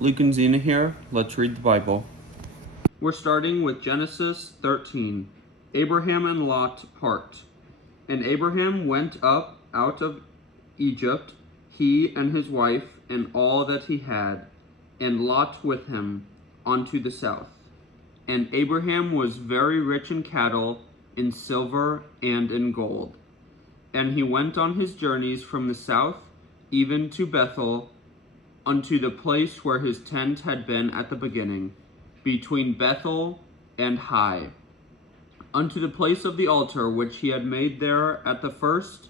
Luke and Zena here. Let's read the Bible. We're starting with Genesis 13. Abraham and Lot part. And Abraham went up out of Egypt, he and his wife, and all that he had, and Lot with him, unto the south. And Abraham was very rich in cattle, in silver, and in gold. And he went on his journeys from the south, even to Bethel, unto the place where his tent had been at the beginning, between Bethel and Hai, unto the place of the altar which he had made there at the first.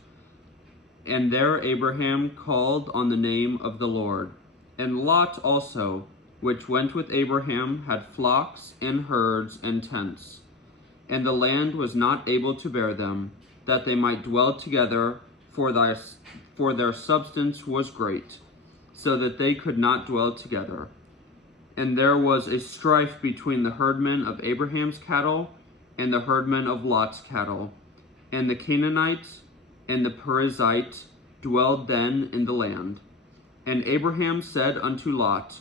And there Abraham called on the name of the Lord. And Lot also, which went with Abraham, had flocks and herds and tents. And the land was not able to bear them, that they might dwell together, for their substance was great, so that they could not dwell together. And there was a strife between the herdmen of Abraham's cattle and the herdmen of Lot's cattle. And the Canaanites and the Perizzite dwelled then in the land. And Abraham said unto Lot,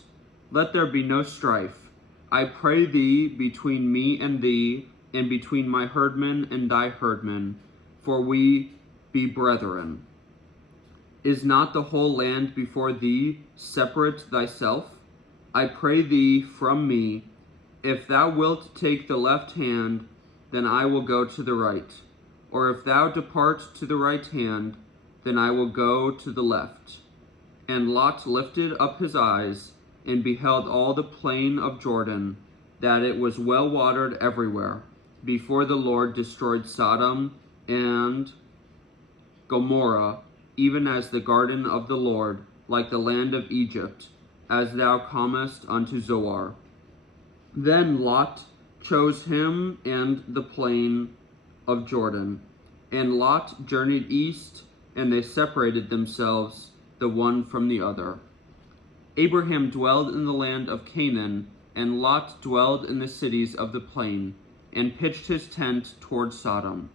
Let there be no strife, I pray thee, between me and thee, and between my herdmen and thy herdmen, for we be brethren. Is not the whole land before thee? Separate thyself, I pray thee, from me. If thou wilt take the left hand, then I will go to the right. Or if thou depart to the right hand, then I will go to the left. And Lot lifted up his eyes, and beheld all the plain of Jordan, that it was well watered everywhere, before the Lord destroyed Sodom and Gomorrah, even as the garden of the Lord, like the land of Egypt, as thou comest unto Zoar. Then Lot chose him and the plain of Jordan. And Lot journeyed east, and they separated themselves the one from the other. Abraham dwelled in the land of Canaan, and Lot dwelled in the cities of the plain, and pitched his tent toward Sodom.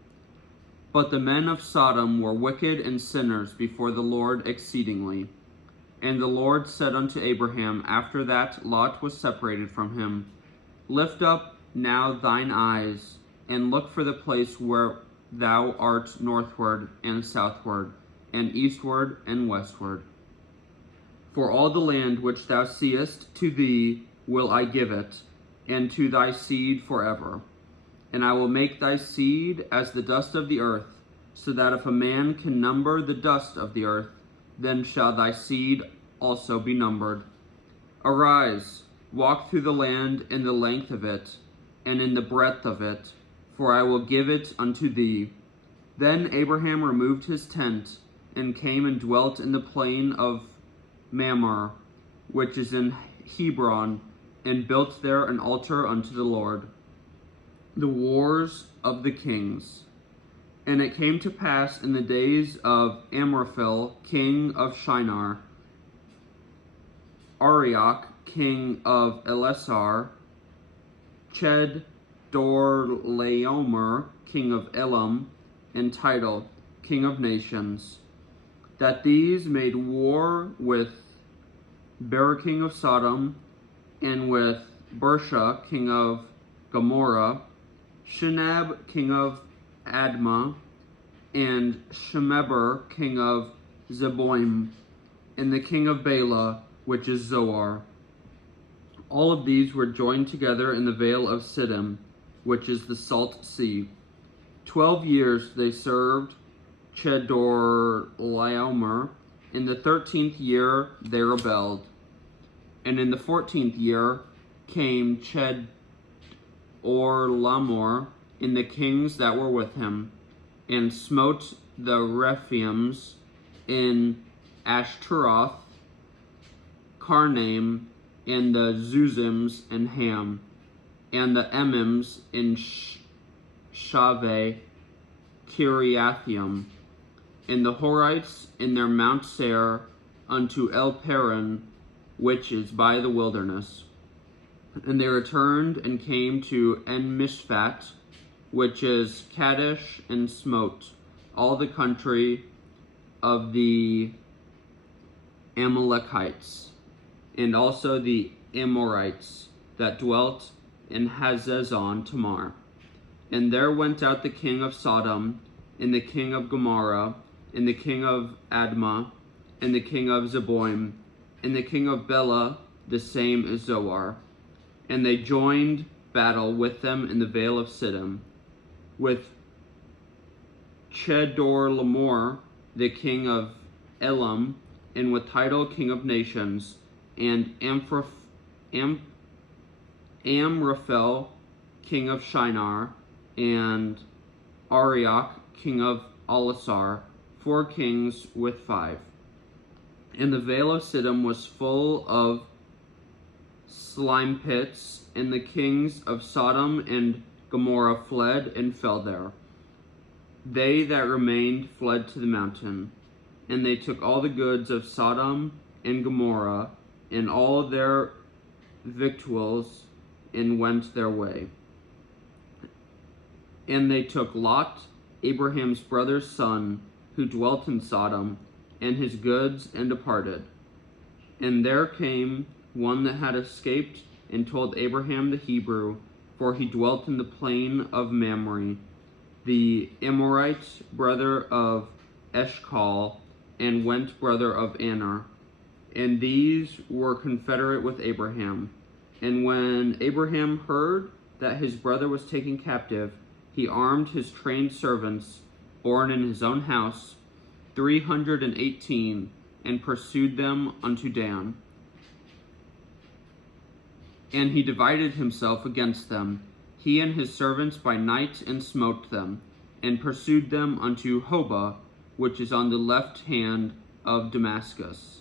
But the men of Sodom were wicked and sinners before the Lord exceedingly. And the Lord said unto Abraham, after that Lot was separated from him, Lift up now thine eyes, and look for the place where thou art northward and southward, and eastward and westward. For all the land which thou seest, to thee will I give it, and to thy seed forever. And I will make thy seed as the dust of the earth, so that if a man can number the dust of the earth, then shall thy seed also be numbered. Arise, walk through the land in the length of it, and in the breadth of it, for I will give it unto thee. Then Abraham removed his tent, and came and dwelt in the plain of Mamre, which is in Hebron, and built there an altar unto the Lord. The wars of the kings. And it came to pass in the days of Amraphel, king of Shinar, Arioch, king of Elasar, Chedorlaomer, king of Elam, and Tidal, king of nations, that these made war with Ber, king of Sodom, and with Bersha, king of Gomorrah, Shinab, king of Admah, and Shemeber, king of Zeboim, and the king of Bela, which is Zoar. All of these were joined together in the vale of Siddim, which is the Salt Sea. 12 years they served Chedorlaomer. In the 13th year they rebelled. And in the 14th year came Chedorlaomer and the kings that were with him, and smote the Rephaims in Ashtaroth, Karnaim, and the Zuzims in Ham, and the Emims in Shaveh, Kiriathaim, and the Horites in their Mount Seir, unto El Paran, which is by the wilderness. And they returned and came to En-Mishpat, which is Kadesh, and smote all the country of the Amalekites. and also the Amorites that dwelt in Hazezon Tamar. And there went out the king of Sodom, and the king of Gomorrah, and the king of Admah, and the king of Zeboim, and the king of Bela, the same as Zoar. And they joined battle with them in the vale of Siddim, with Chedorlaomer, the king of Elam, and with Tidal, king of nations, and Amraphel, king of Shinar, and Arioch, king of Elasar, 4 kings with 5. And the vale of Siddim was full of slime pits, and the kings of Sodom and Gomorrah fled and fell there. They that remained fled to the mountain, and they took all the goods of Sodom and Gomorrah, and all their victuals, and went their way. And they took Lot, Abraham's brother's son, who dwelt in Sodom, and his goods, and departed. And there came one that had escaped, and told Abraham the Hebrew, for he dwelt in the plain of Mamre, the Amorite, brother of Eshcol, and went brother of Aner. And these were confederate with Abraham. And when Abraham heard that his brother was taken captive, he armed his trained servants, born in his own house, 318, and pursued them unto Dan. And he divided himself against them, he and his servants by night, and smote them, and pursued them unto Hobah, which is on the left hand of Damascus.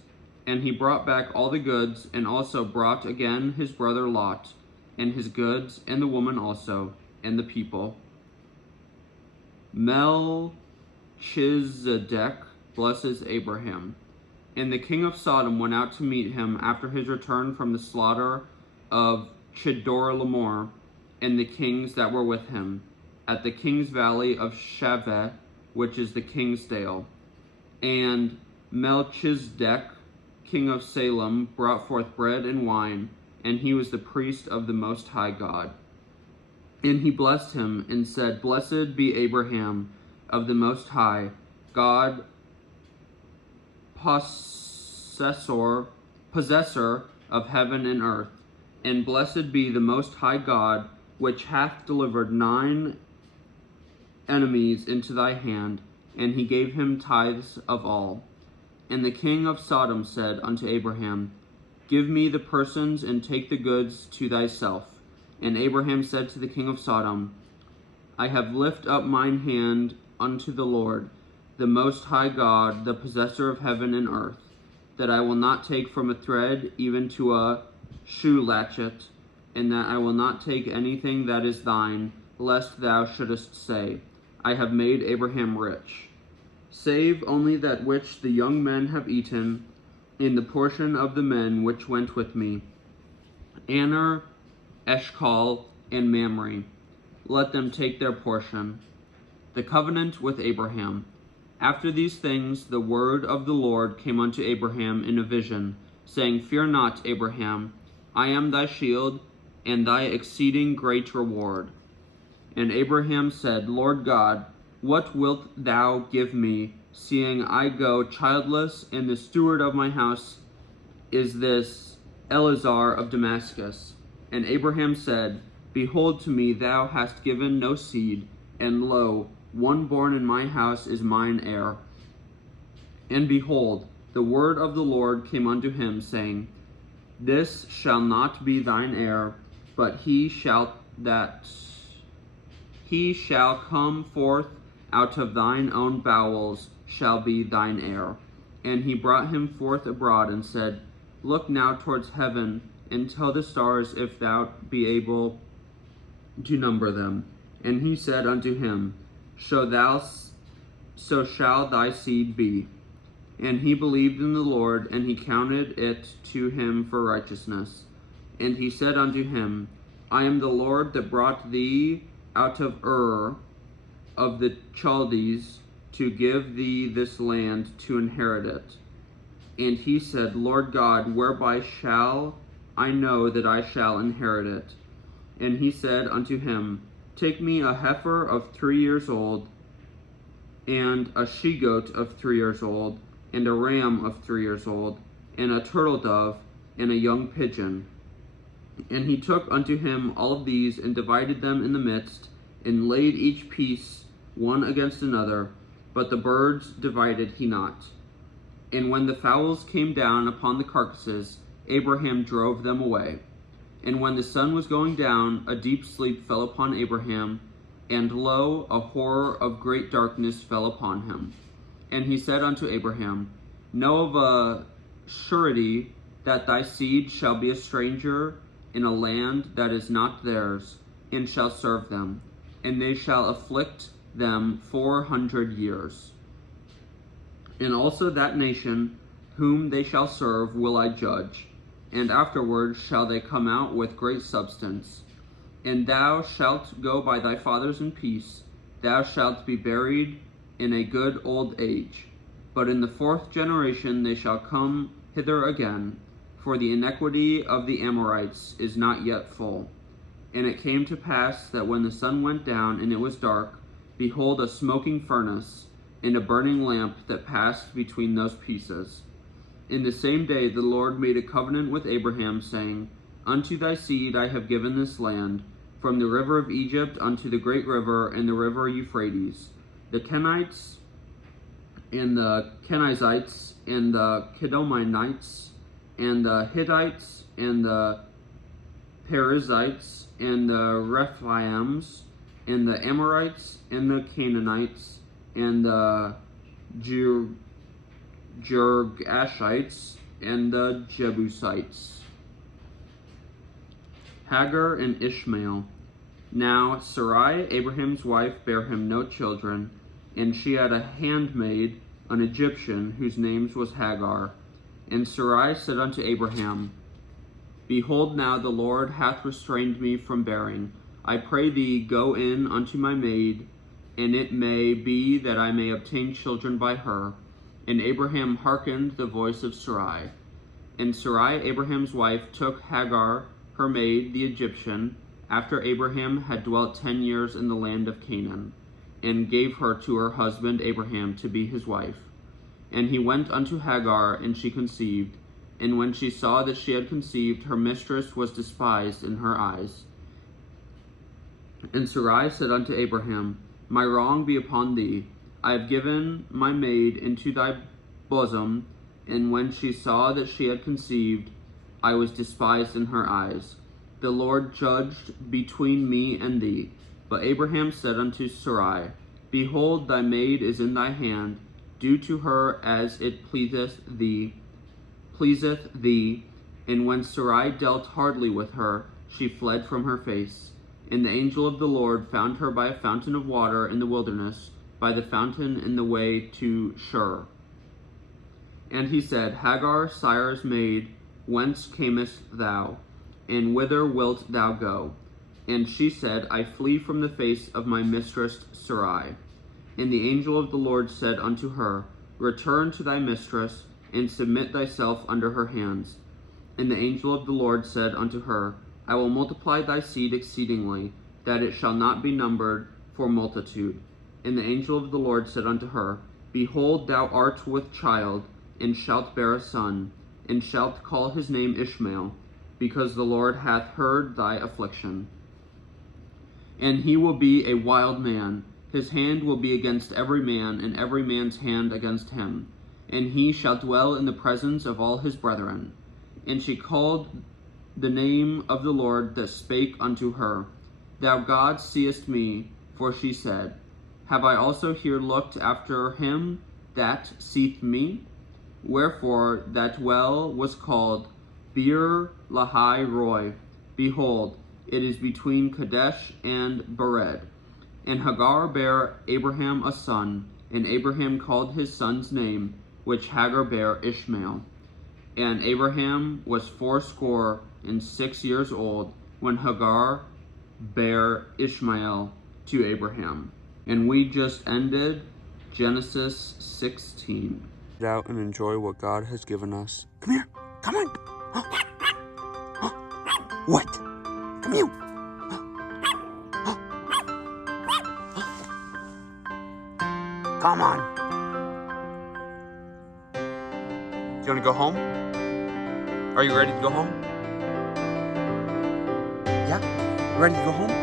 And he brought back all the goods, and also brought again his brother Lot, and his goods, and the woman also, and the people. Melchizedek blesses Abraham. And the king of Sodom went out to meet him after his return from the slaughter of Chedorlaomer, and the kings that were with him, at the king's valley of Shaveh, which is the king's dale. And Melchizedek, king of Salem, brought forth bread and wine, and he was the priest of the Most High God. And he blessed him, and said, Blessed be Abraham of the Most High, God, possessor of heaven and earth. And blessed be the Most High God, which hath delivered 9 enemies into thy hand, and he gave him tithes of all. And the king of Sodom said unto Abraham, Give me the persons, and take the goods to thyself. And Abraham said to the king of Sodom, I have lifted up mine hand unto the Lord, the Most High God, the possessor of heaven and earth, that I will not take from a thread even to a shoe latchet, and that I will not take anything that is thine, lest thou shouldest say, I have made Abraham rich. Save only that which the young men have eaten, in the portion of the men which went with me, Aner, Eshcol, and Mamre. Let them take their portion. The covenant with Abraham. After these things the word of the Lord came unto Abraham in a vision, saying, Fear not, Abraham, I am thy shield, and thy exceeding great reward. And Abraham said, Lord God, what wilt thou give me, seeing I go childless, and the steward of my house is this Eleazar of Damascus? And Abraham said, Behold, to me thou hast given no seed, and lo, one born in my house is mine heir. And behold, the word of the Lord came unto him, saying, This shall not be thine heir, but he shall come forth out of thine own bowels shall be thine heir. And he brought him forth abroad, and said, Look now towards heaven, and tell the stars if thou be able to number them. And he said unto him, So shall thy seed be. And he believed in the Lord, and he counted it to him for righteousness. And he said unto him, I am the Lord that brought thee out of Ur of the Chaldees, to give thee this land to inherit it. And he said, Lord God, whereby shall I know that I shall inherit it? And he said unto him, Take me a heifer of 3 years old, and a she-goat of 3 years old, and a ram of 3 years old, and a turtle dove, and a young pigeon. And he took unto him all of these, and divided them in the midst, and laid each piece one against another, but the birds divided he not. And when the fowls came down upon the carcasses, Abraham drove them away. And when the sun was going down, a deep sleep fell upon Abraham, and lo, a horror of great darkness fell upon him. And he said unto Abraham, Know of a surety that thy seed shall be a stranger in a land that is not theirs, and shall serve them, and they shall afflict them 400 years. And also that nation whom they shall serve will I judge, and afterward shall they come out with great substance. And thou shalt go by thy fathers in peace, thou shalt be buried in a good old age. But in the 4th generation they shall come hither again, for the iniquity of the Amorites is not yet full. And it came to pass that when the sun went down and it was dark, behold, a smoking furnace, and a burning lamp that passed between those pieces. In the same day the Lord made a covenant with Abraham, saying, Unto thy seed I have given this land, from the river of Egypt unto the great river and the river Euphrates. The Kenites, and the Kenizzites, and the Kedominites, and the Hittites, and the Perizzites, and the Rephaims, and the Amorites, and the Canaanites, and the Girgashites, and the Jebusites. Hagar and Ishmael. Now Sarai, Abraham's wife, bare him no children, and she had a handmaid, an Egyptian, whose name was Hagar. And Sarai said unto Abraham, Behold, now the Lord hath restrained me from bearing. I pray thee, go in unto my maid, and it may be that I may obtain children by her. And Abraham hearkened the voice of Sarai. And Sarai, Abraham's wife, took Hagar, her maid, the Egyptian, after Abraham had dwelt 10 years in the land of Canaan, and gave her to her husband Abraham to be his wife. And he went unto Hagar, and she conceived. And when she saw that she had conceived, her mistress was despised in her eyes. And Sarai said unto Abraham, My wrong be upon thee. I have given my maid into thy bosom, and when she saw that she had conceived, I was despised in her eyes. The Lord judged between me and thee. But Abraham said unto Sarai, Behold, thy maid is in thy hand. Do to her as it pleaseth thee. And when Sarai dealt hardly with her, she fled from her face. And the angel of the Lord found her by a fountain of water in the wilderness, by the fountain in the way to Shur. And he said, Hagar, Sire's maid, whence camest thou? And whither wilt thou go? And she said, I flee from the face of my mistress Sarai. And the angel of the Lord said unto her, Return to thy mistress, and submit thyself under her hands. And the angel of the Lord said unto her, I will multiply thy seed exceedingly, that it shall not be numbered for multitude. And the angel of the Lord said unto her, Behold, thou art with child, and shalt bear a son, and shalt call his name Ishmael, because the Lord hath heard thy affliction. And he will be a wild man, his hand will be against every man, and every man's hand against him. And he shall dwell in the presence of all his brethren. And she called the name of the Lord that spake unto her, Thou God seest me, for she said, Have I also here looked after him that seeth me? Wherefore that well was called Beer Lahai Roi. Behold, it is between Kadesh and Bered. And Hagar bare Abraham a son, and Abraham called his son's name, which Hagar bare, Ishmael. And Abraham was 86 years old when Hagar bare Ishmael to Abraham. And we just ended Genesis 16. out and enjoy what God has given us. Come here. Come on. What? Come here. Come on. Do you want to go home? Are you ready to go home? Yeah? Ready to go home?